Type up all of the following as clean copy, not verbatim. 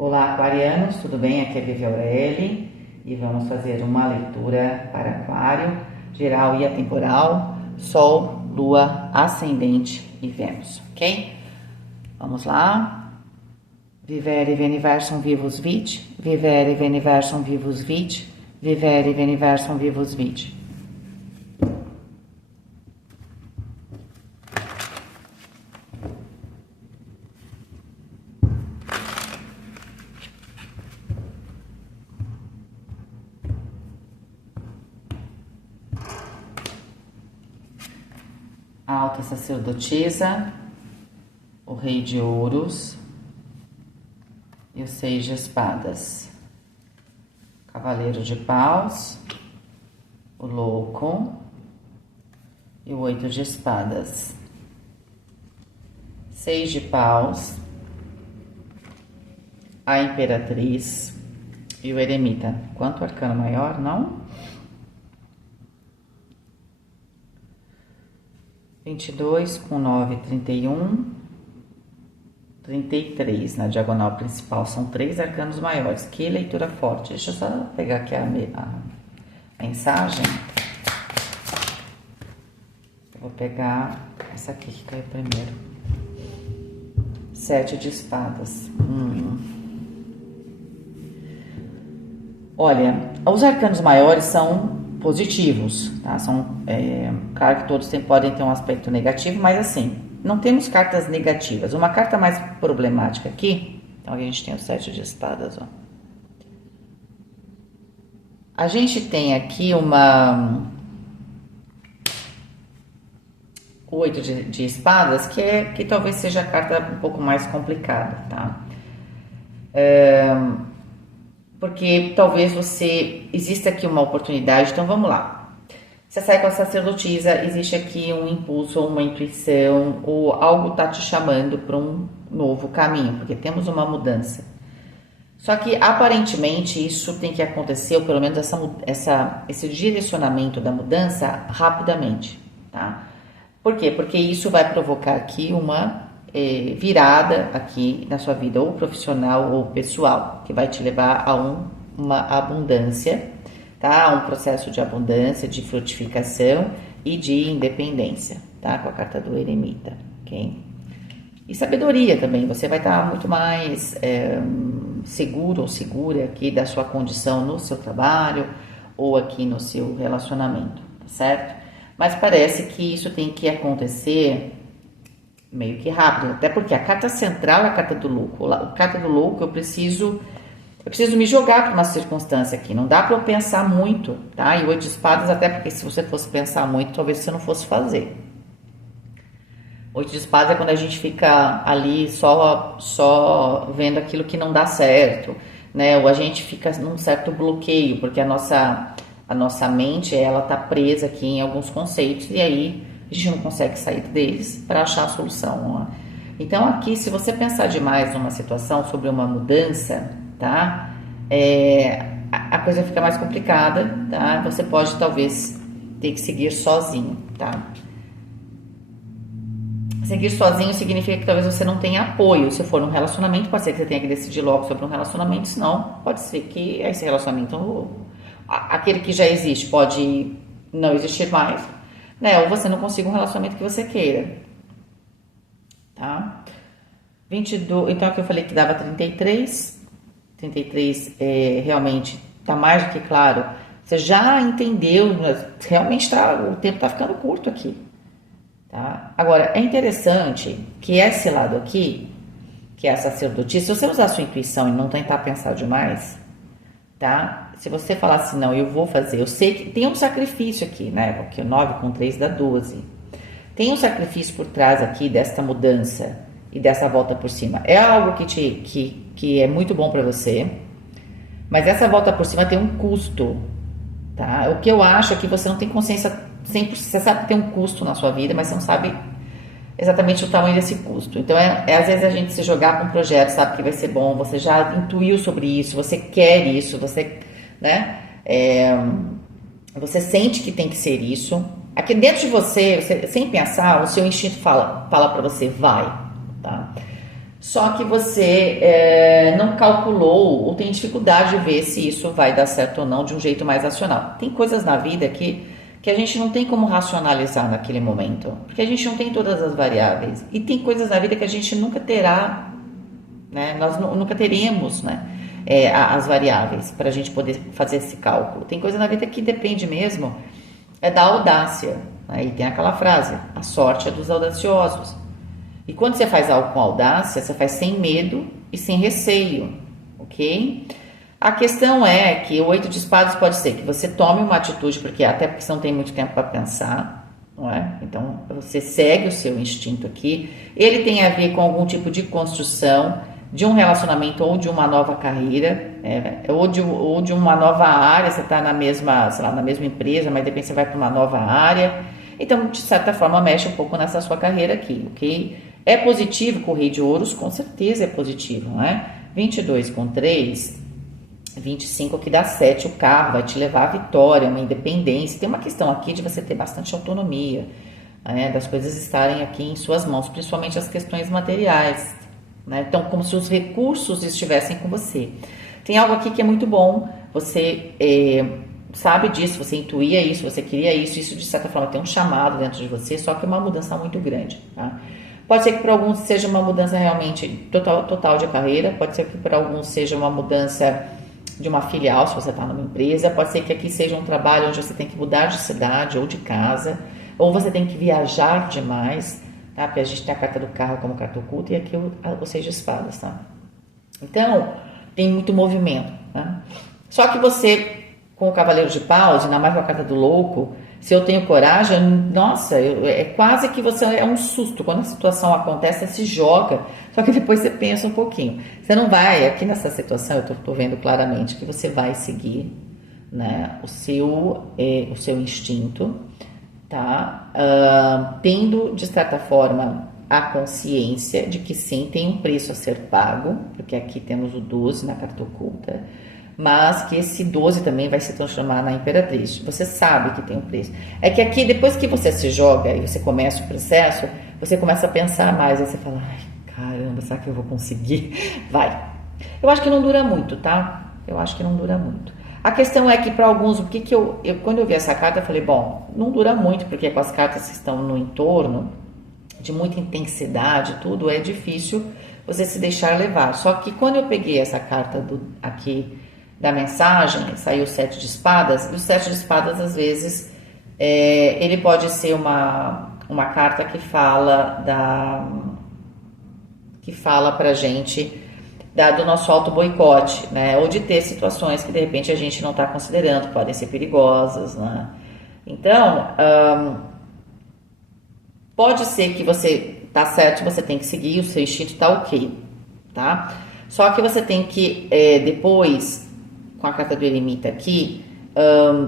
Olá, aquarianos, tudo bem? Aqui é Vivi Aureli e vamos fazer uma leitura para Aquário, geral e atemporal, Sol, Lua, Ascendente e Vênus, ok? Vamos lá. Vivere veniversum vivus vit, vivere veniversum vivus vit, vivere veniversum vivus vit. A alta sacerdotisa, o rei de ouros e o 6 de espadas, cavaleiro de paus, o louco e o 8 de espadas, 6 de paus, a imperatriz e o eremita. Quanto arcano maior, não? 22 com 9, 31, 33 na diagonal principal. São 3 arcanos maiores. Que leitura forte. Deixa eu só pegar aqui a mensagem. Eu vou pegar essa aqui que caiu primeiro. 7 de espadas. Olha, os arcanos maiores são positivos, tá? Claro que todos podem ter um aspecto negativo, mas assim, não temos cartas negativas. Uma carta mais problemática aqui, então a gente tem o 7 de espadas, ó. A gente tem aqui o 8 de espadas, que talvez seja a carta um pouco mais complicada, tá? Porque talvez exista aqui uma oportunidade, então vamos lá. Você sai com a sacerdotisa, existe aqui um impulso, ou uma intuição, ou algo tá te chamando para um novo caminho, porque temos uma mudança. Só que aparentemente isso tem que acontecer, ou pelo menos esse direcionamento da mudança rapidamente, tá? Por quê? Porque isso vai provocar aqui uma virada aqui na sua vida, ou profissional ou pessoal, que vai te levar a uma abundância, tá? Um processo de abundância, de frutificação e de independência, tá? Com a carta do eremita, ok? E sabedoria também, você vai estar muito mais seguro ou segura aqui da sua condição no seu trabalho ou aqui no seu relacionamento, tá certo? Mas parece que isso tem que acontecer meio que rápido, até porque a carta central é a carta do louco. A carta do louco eu preciso me jogar para uma circunstância aqui, não dá para eu pensar muito, tá? E o 8 de espadas, até porque se você fosse pensar muito, talvez você não fosse fazer. 8 de espadas é quando a gente fica ali só vendo aquilo que não dá certo, né? Ou a gente fica num certo bloqueio, porque a nossa mente, ela tá presa aqui em alguns conceitos e aí a gente não consegue sair deles para achar a solução. Ó. Então aqui, se você pensar demais numa situação sobre uma mudança, tá? A coisa fica mais complicada, tá? Você pode talvez ter que seguir sozinho, tá? Seguir sozinho significa que talvez você não tenha apoio. Se for num relacionamento, pode ser que você tenha que decidir logo sobre um relacionamento, senão pode ser que esse relacionamento, aquele que já existe, pode não existir mais, né? Ou você não consiga um relacionamento que você queira, tá? 22, então aqui eu falei que dava 33 realmente tá mais do que claro, você já entendeu, realmente o tempo tá ficando curto aqui, tá? Agora, é interessante que esse lado aqui, que é a sacerdotisa, se você usar a sua intuição e não tentar pensar demais, tá? Se você falar assim, não, eu vou fazer, eu sei que tem um sacrifício aqui, né? Porque o 9 com 3 dá 12. Tem um sacrifício por trás aqui desta mudança e dessa volta por cima. É algo que é muito bom para você, mas essa volta por cima tem um custo, tá? O que eu acho é que você não tem consciência 100%, você sabe que tem um custo na sua vida, mas você não sabe exatamente o tamanho desse custo. Então, às vezes a gente se jogar com um projeto, sabe que vai ser bom, você já intuiu sobre isso, você quer isso, você, né? Você sente que tem que ser isso. Aqui dentro de você, sem pensar, o seu instinto fala para você, vai, tá? Só que você não calculou ou tem dificuldade de ver se isso vai dar certo ou não de um jeito mais racional. Tem coisas na vida que a gente não tem como racionalizar naquele momento, porque a gente não tem todas as variáveis. E tem coisas na vida que a gente nunca terá, né? Nós nunca teremos, né? As variáveis para a gente poder fazer esse cálculo. Tem coisa na vida que depende mesmo da audácia. Aí tem aquela frase: a sorte é dos audaciosos. E quando você faz algo com audácia, você faz sem medo e sem receio, ok? A questão é que o 8 de espadas pode ser que você tome uma atitude, até porque você não tem muito tempo para pensar, não é? Então, você segue o seu instinto aqui. Ele tem a ver com algum tipo de construção de um relacionamento ou de uma nova carreira, ou de uma nova área. Você está na mesma, sei lá, na mesma empresa, mas de repente você vai para uma nova área. Então, de certa forma, mexe um pouco nessa sua carreira aqui, ok? É positivo com o Rei de Ouros? Com certeza é positivo, não é? 22 com 3, 25 que dá 7, o carro vai te levar à vitória, uma independência. Tem uma questão aqui de você ter bastante autonomia, né? Das coisas estarem aqui em suas mãos, principalmente as questões materiais, né? Então, como se os recursos estivessem com você. Tem algo aqui que é muito bom, você sabe disso, você intuía isso, você queria isso, isso de certa forma tem um chamado dentro de você, só que é uma mudança muito grande, tá? Pode ser que para alguns seja uma mudança realmente total de carreira, pode ser que para alguns seja uma mudança de uma filial, se você está numa empresa, pode ser que aqui seja um trabalho onde você tem que mudar de cidade ou de casa, ou você tem que viajar demais, tá? Porque a gente tem a carta do carro como carta oculta e aqui o 6 de espadas, tá? Então, tem muito movimento, tá? Só que você, com o cavaleiro de paus, ainda mais com a carta do louco, se eu tenho coragem, nossa, é quase que você é um susto. Quando a situação acontece, você se joga, só que depois você pensa um pouquinho. Você não vai, aqui nessa situação, eu estou vendo claramente que você vai seguir, né, o seu instinto, tá? Tendo, de certa forma, a consciência de que sim, tem um preço a ser pago, porque aqui temos o 12 na carta oculta, mas que esse 12 também vai se transformar na imperatriz. Você sabe que tem um preço. É que aqui, depois que você se joga e você começa o processo, você começa a pensar mais, aí você fala, ai, caramba, será que eu vou conseguir? Vai. Eu acho que não dura muito, tá? Eu acho que não dura muito. A questão é que para alguns, quando eu vi essa carta, eu falei, bom, não dura muito, porque com as cartas que estão no entorno, de muita intensidade, tudo, é difícil você se deixar levar. Só que quando eu peguei essa carta aqui da mensagem, saiu o 7 de espadas, e o 7 de espadas, às vezes, ele pode ser uma carta que fala pra gente do nosso auto-boicote, né? Ou de ter situações que, de repente, a gente não está considerando, podem ser perigosas, né? Então, pode ser que você tá certo, você tem que seguir, o seu instinto tá ok, tá? Só que você tem que, depois, com a carta do eremita aqui,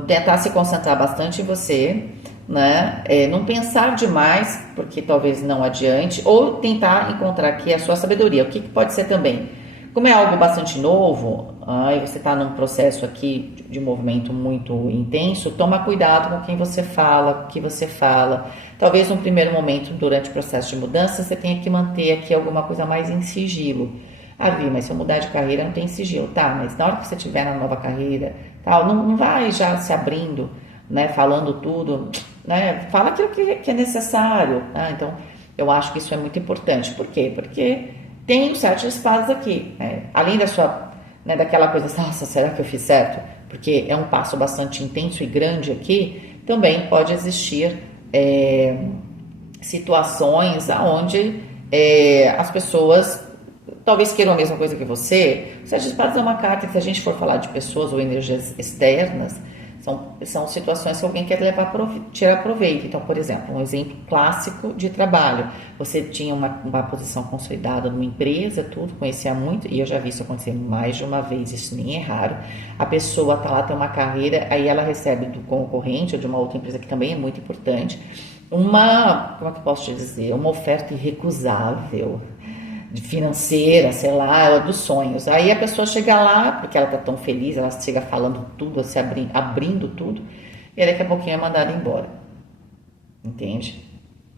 tentar se concentrar bastante em você, né? Não pensar demais, porque talvez não adiante, ou tentar encontrar aqui a sua sabedoria. O que pode ser também? Como é algo bastante novo, e você está num processo aqui de movimento muito intenso, toma cuidado com quem você fala, o que você fala. Talvez num primeiro momento, durante o processo de mudança, você tenha que manter aqui alguma coisa mais em sigilo. Ah, Vi, mas se eu mudar de carreira não tem sigilo. Tá, mas na hora que você estiver na nova carreira, tal, não vai já se abrindo, né, falando tudo, né, fala aquilo que é necessário. Tá? Então, eu acho que isso é muito importante. Por quê? Porque tem 7 espadas aqui. Além da sua, né, daquela coisa, nossa, será que eu fiz certo? Porque é um passo bastante intenso e grande aqui, também pode existir situações onde as pessoas talvez queiram a mesma coisa que você. O 7 de espadas é uma carta que, se a gente for falar de pessoas ou energias externas, são situações que alguém quer tirar proveito. Então, por exemplo, um exemplo clássico de trabalho. Você tinha uma posição consolidada numa empresa, tudo, conhecia muito, e eu já vi isso acontecer mais de uma vez, isso nem é raro. A pessoa está lá, tem uma carreira, aí ela recebe do concorrente ou de uma outra empresa que também é muito importante, como é que eu posso te dizer? Uma oferta irrecusável, financeira, sei lá, dos sonhos. Aí a pessoa chega lá, porque ela tá tão feliz, ela chega falando tudo, se abrindo tudo, e daqui a pouquinho é mandada embora. Entende?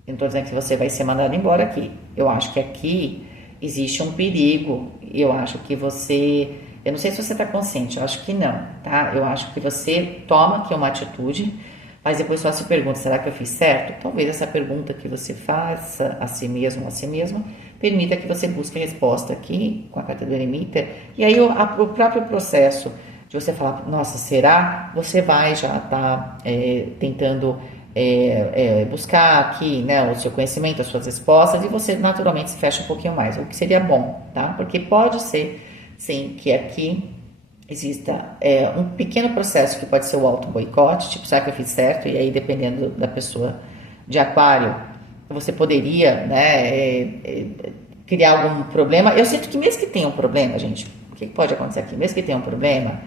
Eu não tô dizendo que você vai ser mandado embora aqui. Eu acho que aqui existe um perigo. Eu acho que você, eu não sei se você está consciente, eu acho que não, tá? Eu acho que você toma aqui uma atitude, mas depois só se pergunta, será que eu fiz certo? Talvez essa pergunta que você faça a si mesmo ou a si mesma permita que você busque a resposta aqui com a carta do eremita. E aí o próprio processo de você falar, nossa, será? Você vai já estar tentando buscar aqui, né, o seu conhecimento, as suas respostas, e você naturalmente se fecha um pouquinho mais, o que seria bom, tá? Porque pode ser, sim, que aqui exista um pequeno processo que pode ser o auto-boicote, tipo, será que eu fiz certo? E aí, dependendo da pessoa de aquário, você poderia, né, criar algum problema. Eu sinto que mesmo que tenha um problema, gente, o que pode acontecer aqui? Mesmo que tenha um problema,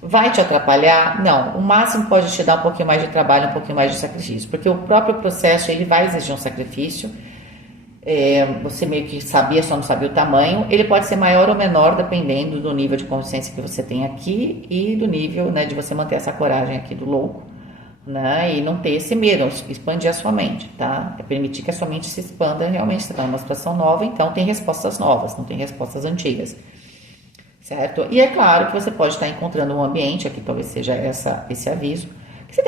vai te atrapalhar? Não, o máximo pode te dar um pouquinho mais de trabalho, um pouquinho mais de sacrifício, porque o próprio processo, ele vai exigir um sacrifício. Você meio que sabia, só não sabia o tamanho. Ele pode ser maior ou menor, dependendo do nível de consciência que você tem aqui e do nível, né, de você manter essa coragem aqui do louco, né, e não ter esse medo, expandir a sua mente, tá? É permitir que a sua mente se expanda realmente. Você está numa situação nova, então tem respostas novas, não tem respostas antigas, certo? E é claro que você pode estar encontrando um ambiente, aqui talvez seja esse aviso, que você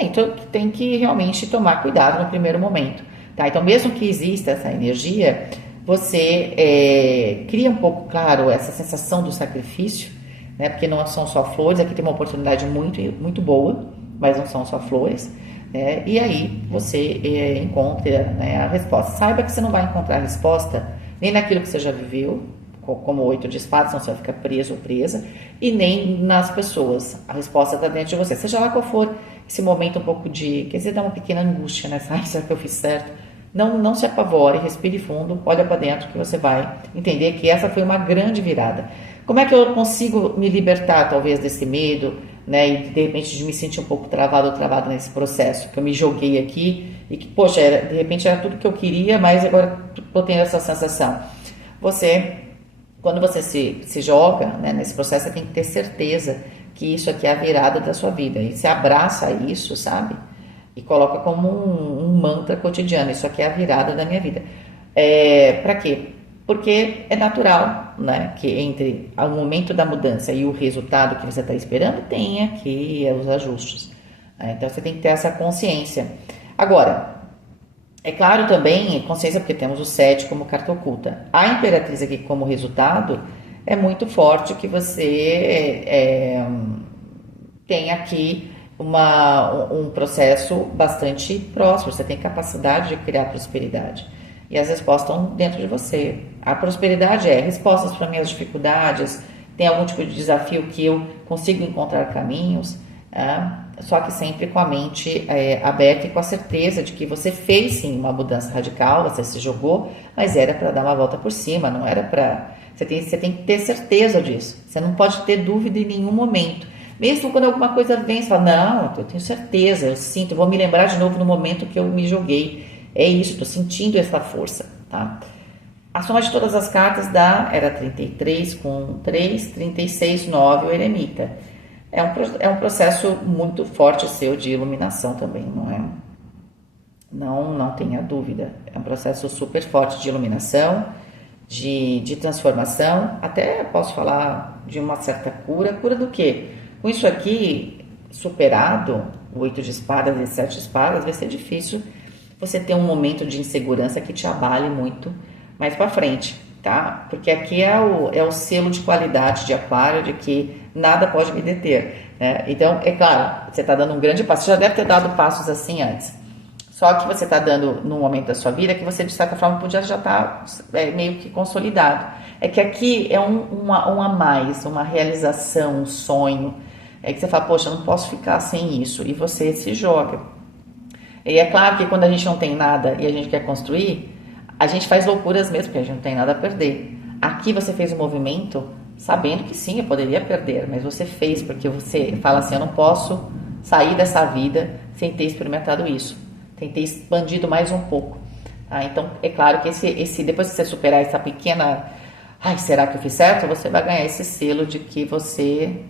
tem que realmente tomar cuidado no primeiro momento. Tá? Então, mesmo que exista essa energia, você cria um pouco, claro, essa sensação do sacrifício, né? Porque não são só flores, aqui tem uma oportunidade muito, muito boa, mas não são só flores, né? E aí você encontra, né, a resposta. Saiba que você não vai encontrar a resposta nem naquilo que você já viveu, como o 8 de espadas, senão você vai ficar preso ou presa, e nem nas pessoas. A resposta está dentro de você. Seja lá qual for esse momento um pouco de, quer dizer, dá uma pequena angústia, né? Ai, será que eu fiz certo? Não se apavore, respire fundo, olha para dentro que você vai entender que essa foi uma grande virada. Como é que eu consigo me libertar, talvez, desse medo, né? E de repente de me sentir um pouco travado ou travada nesse processo, que eu me joguei aqui e que, poxa, de repente era tudo que eu queria, mas agora estou tendo essa sensação. Quando você se joga, né, nesse processo, você tem que ter certeza que isso aqui é a virada da sua vida. E você abraça isso, sabe? E coloca como um mantra cotidiano. Isso aqui é a virada da minha vida. Para quê? Porque é natural, né, que entre o momento da mudança e o resultado que você está esperando, tenha aqui os ajustes. Então, você tem que ter essa consciência. Agora, é claro também, consciência, porque temos o 7 como carta oculta. A Imperatriz aqui como resultado é muito forte que você tem aqui um processo bastante próspero. Você tem capacidade de criar prosperidade. E as respostas estão dentro de você. A prosperidade é respostas para minhas dificuldades, tem algum tipo de desafio que eu consigo encontrar caminhos, só que sempre com a mente aberta e com a certeza de que você fez sim uma mudança radical, você se jogou, mas era para dar uma volta por cima, não era para... Você tem que ter certeza disso, você não pode ter dúvida em nenhum momento. Mesmo quando alguma coisa vem, você fala, não, eu tenho certeza, eu sinto, eu vou me lembrar de novo no momento que eu me joguei. É isso, estou sentindo essa força, tá? A soma de todas as cartas era 33 com 3, 36, 9, o eremita. É um processo muito forte seu de iluminação também, não é? Não tenha dúvida. É um processo super forte de iluminação, de transformação. Até posso falar de uma certa cura. Cura do quê? Com isso aqui superado, o 8 de espadas e 7 de espadas, vai ser difícil você ter um momento de insegurança que te abale muito mais para frente, tá? Porque aqui é o selo de qualidade de aquário, de que nada pode me deter, né? Então, é claro, você está dando um grande passo, você já deve ter dado passos assim antes, só que você está dando num momento da sua vida que você, de certa forma, podia já estar meio que consolidado. É que aqui é um a mais, uma realização, um sonho, é que você fala, poxa, eu não posso ficar sem isso, e você se joga. E é claro que quando a gente não tem nada e a gente quer construir, a gente faz loucuras mesmo, porque a gente não tem nada a perder. Aqui você fez um movimento sabendo que sim, eu poderia perder, mas você fez porque você fala assim, eu não posso sair dessa vida sem ter experimentado isso, sem ter expandido mais um pouco. Então, é claro que depois que você superar essa pequena, ai, será que eu fiz certo? Você vai ganhar esse selo de que você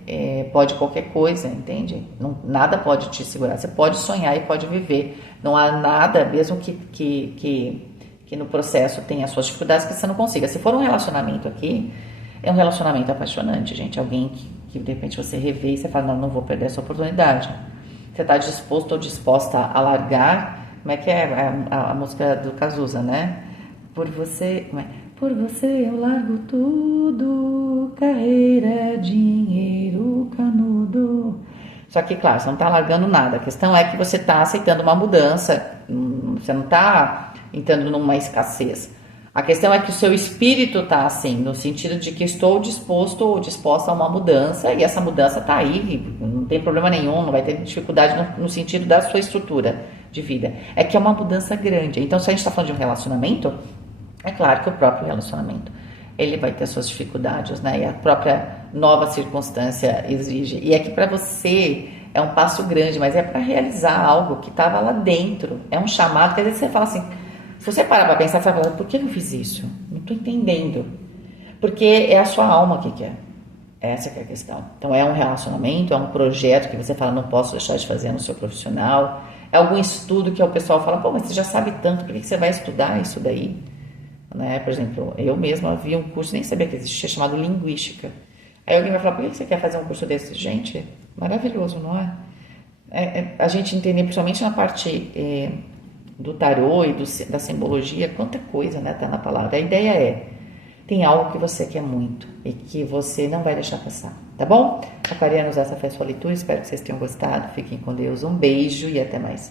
pode qualquer coisa, entende? Nada pode te segurar. Você pode sonhar e pode viver. Não há nada, mesmo que que no processo tem as suas dificuldades que você não consiga. Se for um relacionamento aqui, é um relacionamento apaixonante, gente. Alguém que de repente você revê e você fala, não vou perder essa oportunidade. Você está disposto ou disposta a largar, como é que é a música do Cazuza, né? Por você, por você eu largo tudo, carreira, dinheiro, canudo. Só que, claro, você não está largando nada. A questão é que você está aceitando uma mudança, você não está entrando numa escassez. A questão é que o seu espírito está assim, no sentido de que estou disposto ou disposta a uma mudança, e essa mudança está aí, não tem problema nenhum, não vai ter dificuldade no sentido da sua estrutura de vida. É que é uma mudança grande. Então, se a gente está falando de um relacionamento, é claro que o próprio relacionamento ele vai ter suas dificuldades, né? E a própria nova circunstância exige. E é que para você é um passo grande, mas é para realizar algo que estava lá dentro. É um chamado que às vezes você fala assim, se você parar para pensar, você vai falar, por que eu fiz isso? Não estou entendendo. Porque é a sua alma que quer. Essa que é a questão. Então é um relacionamento, é um projeto que você fala, não posso deixar de fazer no seu profissional. É algum estudo que o pessoal fala, pô, mas você já sabe tanto, por que você vai estudar isso daí? Né? Por exemplo, eu mesma vi um curso, nem sabia que existia, chamado Linguística. Aí alguém vai falar, por que você quer fazer um curso desse? Gente, maravilhoso, não é? A gente entender, principalmente na parte do tarô e da simbologia, quanta coisa, né, tá na palavra. A ideia é, tem algo que você quer muito e que você não vai deixar passar, tá bom? Aquarianos, essa foi a sua leitura, espero que vocês tenham gostado. Fiquem com Deus, um beijo e até mais.